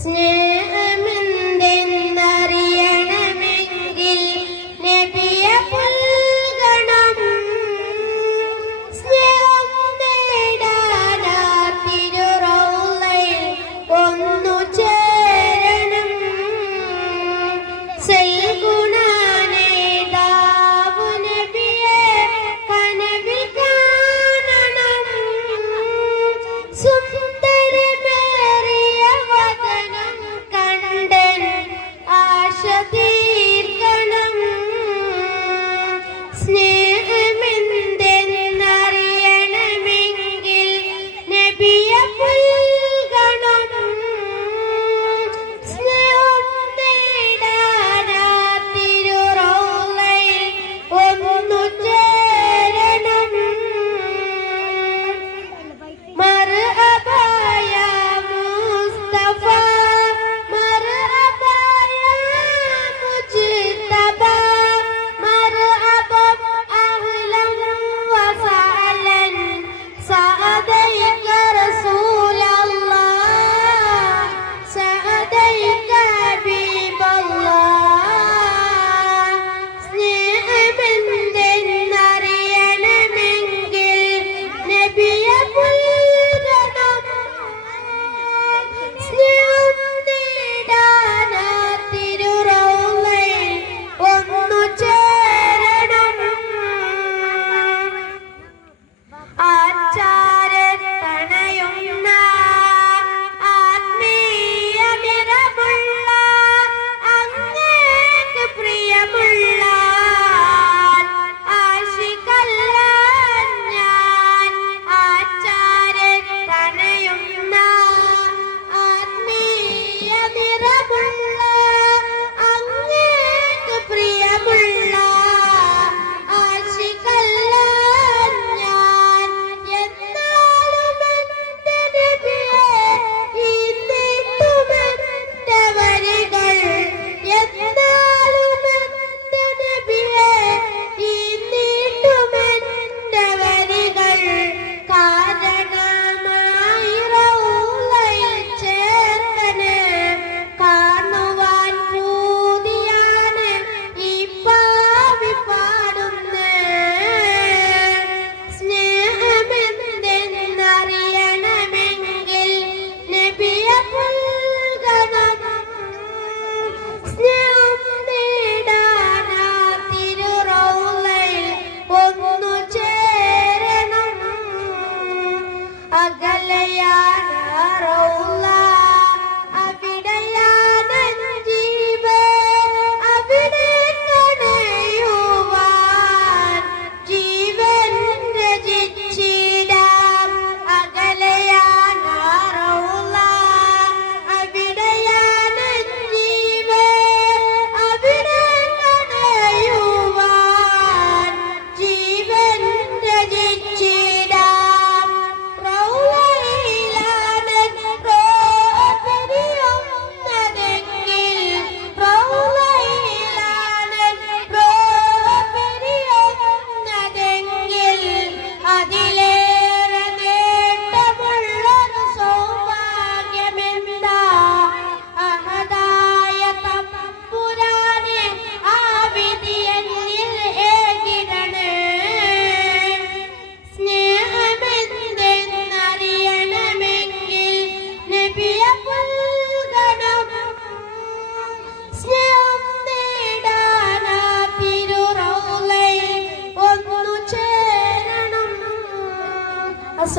স্নেহ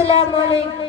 আসসালামু আলাইকুম